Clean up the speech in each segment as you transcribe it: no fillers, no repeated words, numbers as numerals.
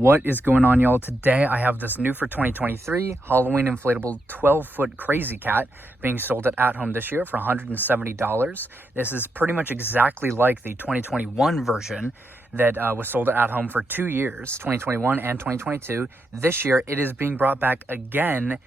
What is going on, y'all? Today I have this new for 2023 Halloween inflatable 12-foot crazy cat being sold at home this year for $170. This is pretty much exactly like the 2021 version that was sold at home for 2 years, 2021 and 2022. This year it is being brought back again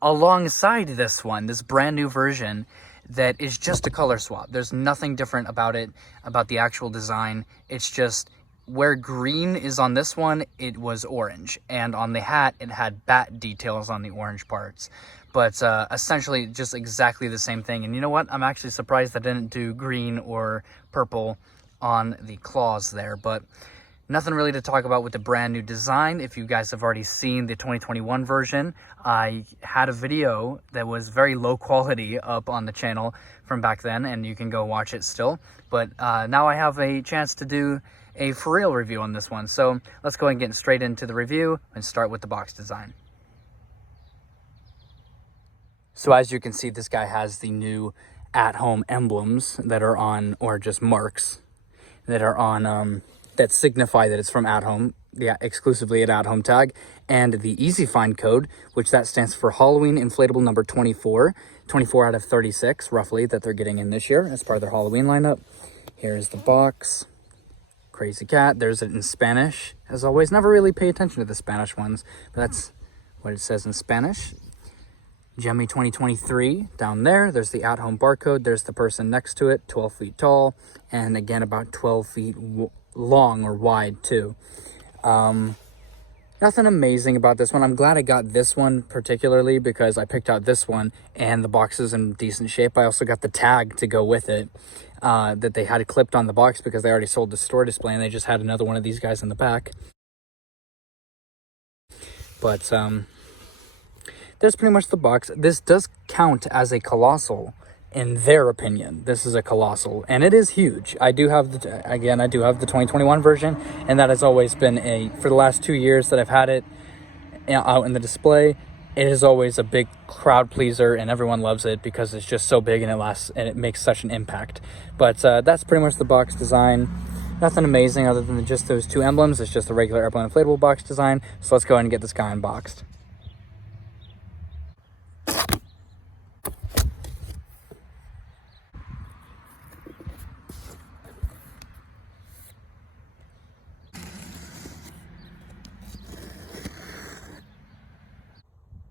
alongside this one, this brand new version that is just a color swap. There's nothing different about it, about the actual design. It's just where green is on this one, it was orange, and on the hat it had bat details on the orange parts, but essentially just exactly the same thing. And you know what, I'm actually surprised I didn't do green or purple on the claws there. But nothing really to talk about with the brand new design. If you guys have already seen the 2021 version, I had a video that was very low quality up on the channel from back then, and you can go watch it still. But now I have a chance to do a for real review on this one. So let's go ahead and get straight into the review and start with the box design. So as you can see, this guy has the new at-home emblems that are on, or just marks that are on, that signify that it's from at home. Yeah, exclusively at home tag, and the easy find code, which that stands for Halloween inflatable number 24 out of 36 roughly that they're getting in this year as part of their Halloween lineup. Here's the box. Crazy cat. There's it in Spanish, as always. Never really pay attention to the Spanish ones, but that's what it says in Spanish. Jemmy 2023 down there. There's the at-home barcode. There's the person next to it, 12 feet tall, and again about 12 feet long or wide too. Nothing amazing about this one. I'm glad I got this one particularly because I picked out this one and the box is in decent shape. I also got the tag to go with it that they had clipped on the box because they already sold the store display and they just had another one of these guys in the back. But there's pretty much the box. This does count as a colossal in their opinion. This is a colossal, and it is huge. I do have the 2021 version, and that has always been for the last 2 years that I've had it out in the display, it is always a big crowd pleaser and everyone loves it because it's just so big and it makes such an impact. But that's pretty much the box design. Nothing amazing other than just those two emblems. It's just a regular airplane inflatable box design. So let's go ahead and get this guy unboxed.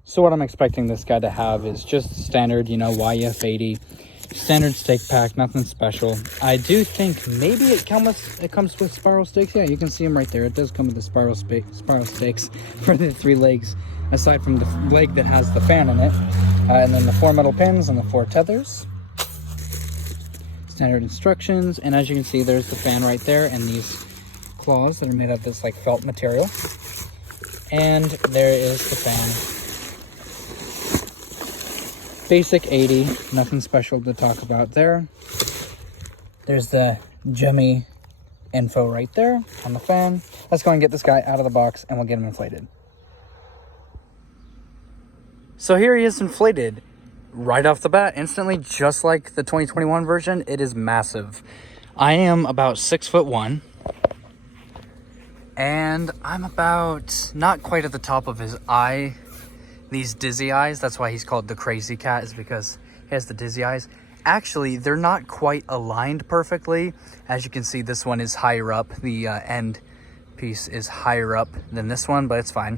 So what I'm expecting this guy to have is just standard, YF80, standard stake pack, nothing special. I do think maybe it comes with spiral stakes. Yeah, you can see them right there. It does come with the spiral stakes for the 3 legs, aside from the leg that has the fan in it. And then the 4 metal pins and the 4 tethers. Standard instructions. And as you can see, there's the fan right there and these claws that are made of this like felt material. And there is the fan. Basic 80, nothing special to talk about there. There's the Jemmy info right there on the fan. Let's go and get this guy out of the box and we'll get him inflated. So here he is inflated right off the bat, instantly, just like the 2021 version. It is massive. I am about 6'1", and I'm about not quite at the top of his eye. These dizzy eyes, that's why he's called the crazy cat, is because he has the dizzy eyes. Actually, they're not quite aligned perfectly. As you can see, this one is higher up. The end piece is higher up than this one, but it's fine.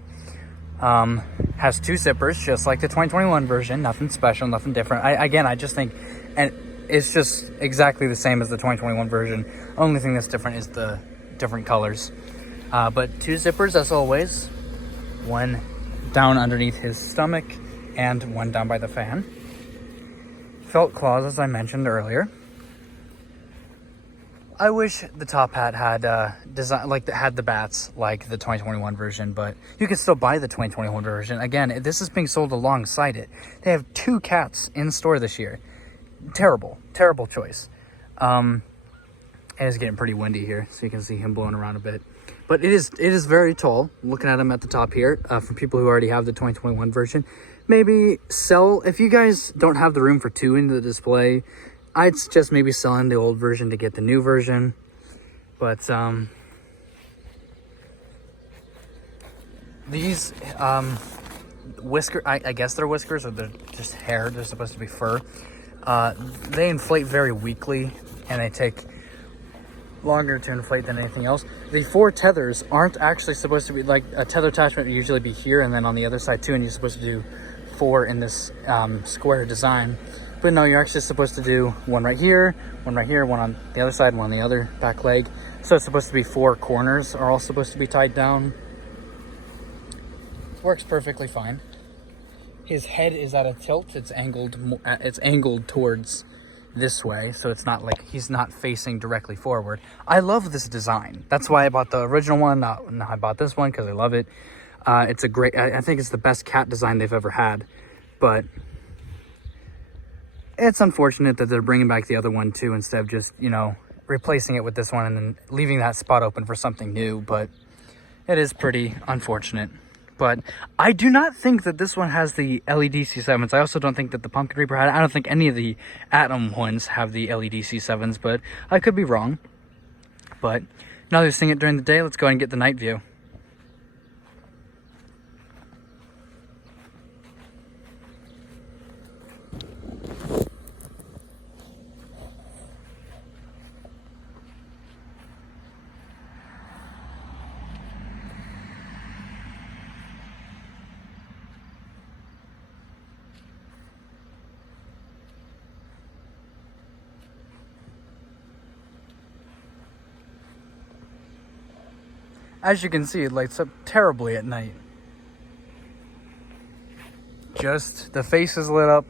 Has 2 zippers, just like the 2021 version. Nothing special, nothing different. I just think, and it's just exactly the same as the 2021 version. Only thing that's different is the different colors. But 2 zippers as always. One down underneath his stomach and one down by the fan. Felt claws, as I mentioned earlier. I wish the top hat had had the bats like the 2021 version, but you can still buy the 2021 version. Again, this is being sold alongside it. They have 2 cats in store this year. Terrible choice. It is getting pretty windy here, so you can see him blowing around a bit. But it is very tall. Looking at him at the top here, for people who already have the 2021 version, maybe sell, if you guys don't have the room for 2 in the display, I'd suggest maybe selling the old version to get the new version. But These I guess they're whiskers, or they're just hair. They're supposed to be fur. They inflate very weakly, and they take longer to inflate than anything else. The 4 tethers aren't actually supposed to be, like, a tether attachment would usually be here and then on the other side too, and you're supposed to do 4 in this square design. But no, you're actually supposed to do one right here, one on the other side, one on the other back leg. So it's supposed to be 4 corners are all supposed to be tied down. Works perfectly fine. His head is at a tilt. It's angled towards this way, so it's not like he's not facing directly forward. I love this design. That's why I bought the original one. I bought this one because I love it. It's a great, I think it's the best cat design they've ever had, but it's unfortunate that they're bringing back the other one too, instead of just, you know, replacing it with this one and then leaving that spot open for something new. But it is pretty unfortunate. But I do not think that this one has the LED C7s. I also don't think that the Pumpkin Reaper had it. I don't think any of the Atom ones have the LED C7s, but I could be wrong. But now they're seeing it during the day, let's go ahead and get the night view. As you can see, it lights up terribly at night. Just the face is lit up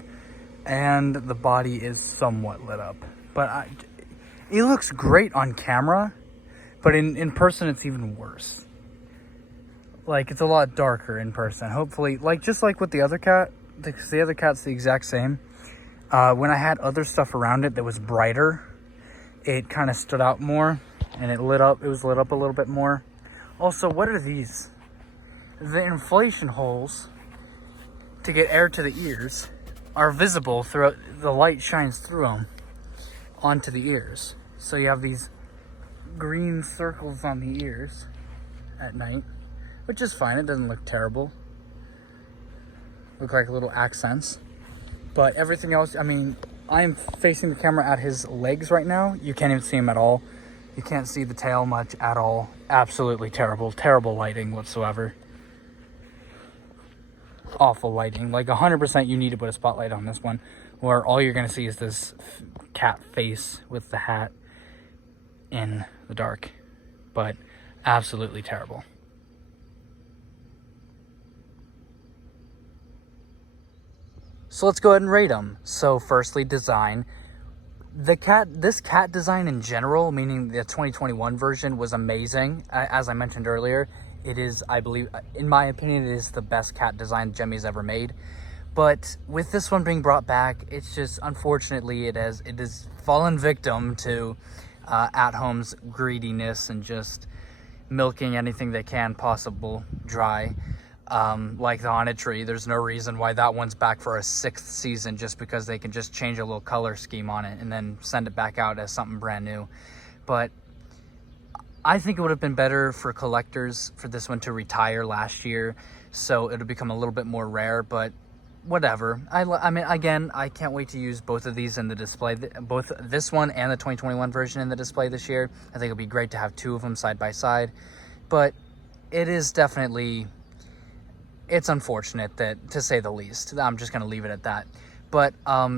and the body is somewhat lit up. But it looks great on camera, but in person it's even worse. Like, it's a lot darker in person. Hopefully, like, just like with the other cat, because the other cat's the exact same. When I had other stuff around it that was brighter, it kind of stood out more and it was lit up a little bit more. Also, what are these? The inflation holes to get air to the ears are visible throughout. The light shines through them onto the ears. So you have these green circles on the ears at night, which is fine. It doesn't look terrible. Look like little accents. But everything else, I mean, I'm facing the camera at his legs right now. You can't even see him at all. You can't see the tail much at all. Absolutely terrible lighting whatsoever. Awful lighting. Like 100% you need to put a spotlight on this one, where all you're going to see is this cat face with the hat in the dark. But absolutely terrible. So let's go ahead and rate them. So firstly, design. This cat design in general, meaning the 2021 version, was amazing. As I mentioned earlier, it is, I believe, in my opinion, it is the best cat design Gemmy's ever made. But with this one being brought back, it's just, unfortunately, it has fallen victim to At Home's greediness and just milking anything they can possible dry. Like the Haunted Tree, there's no reason why that one's back for a 6th season just because they can just change a little color scheme on it and then send it back out as something brand new. But I think it would have been better for collectors for this one to retire last year, so it would become a little bit more rare, but whatever. I mean, again, I can't wait to use both of these in the display, both this one and the 2021 version in the display this year. I think it'd be great to have 2 of them side by side, but it is definitely... it's unfortunate, that, to say the least. I'm just going to leave it at that. But,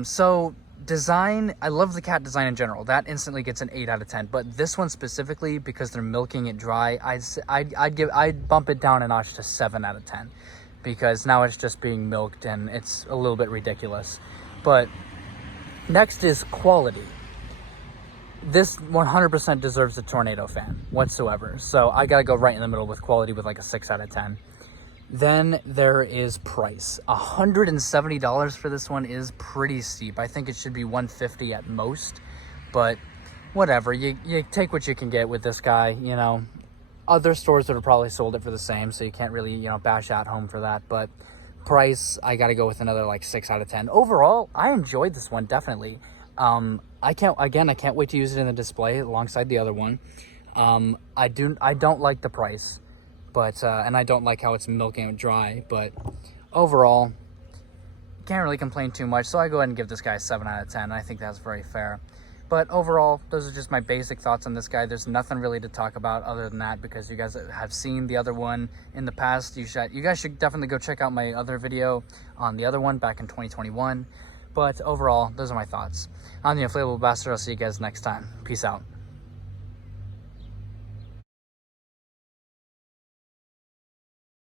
so, design, I love the cat design in general. That instantly gets an 8 out of 10. But this one specifically, because they're milking it dry, I'd bump it down a notch to 7 out of 10. Because now it's just being milked and it's a little bit ridiculous. But, next is quality. This 100% deserves a Tornado fan, whatsoever. So, I gotta go right in the middle with quality with like a 6 out of 10. Then there is price. $170 for this one is pretty steep. I think it should be $150 at most, but whatever. You take what you can get with this guy, you know. Other stores would have probably sold it for the same, so you can't really, you know, bash At Home for that. But price, I got to go with another like 6 out of 10. Overall, I enjoyed this one, definitely. I can't wait to use it in the display alongside the other one. I don't like the price. but and I don't like how it's milking it dry, but overall, can't really complain too much, so I go ahead and give this guy a 7 out of 10. I think that's very fair. But overall, those are just my basic thoughts on this guy. There's nothing really to talk about other than that, because you guys have seen the other one in the past. You guys should definitely go check out my other video on the other one back in 2021. But overall, those are my thoughts. I'm the Inflatable Bastard. I'll see you guys next time. Peace out.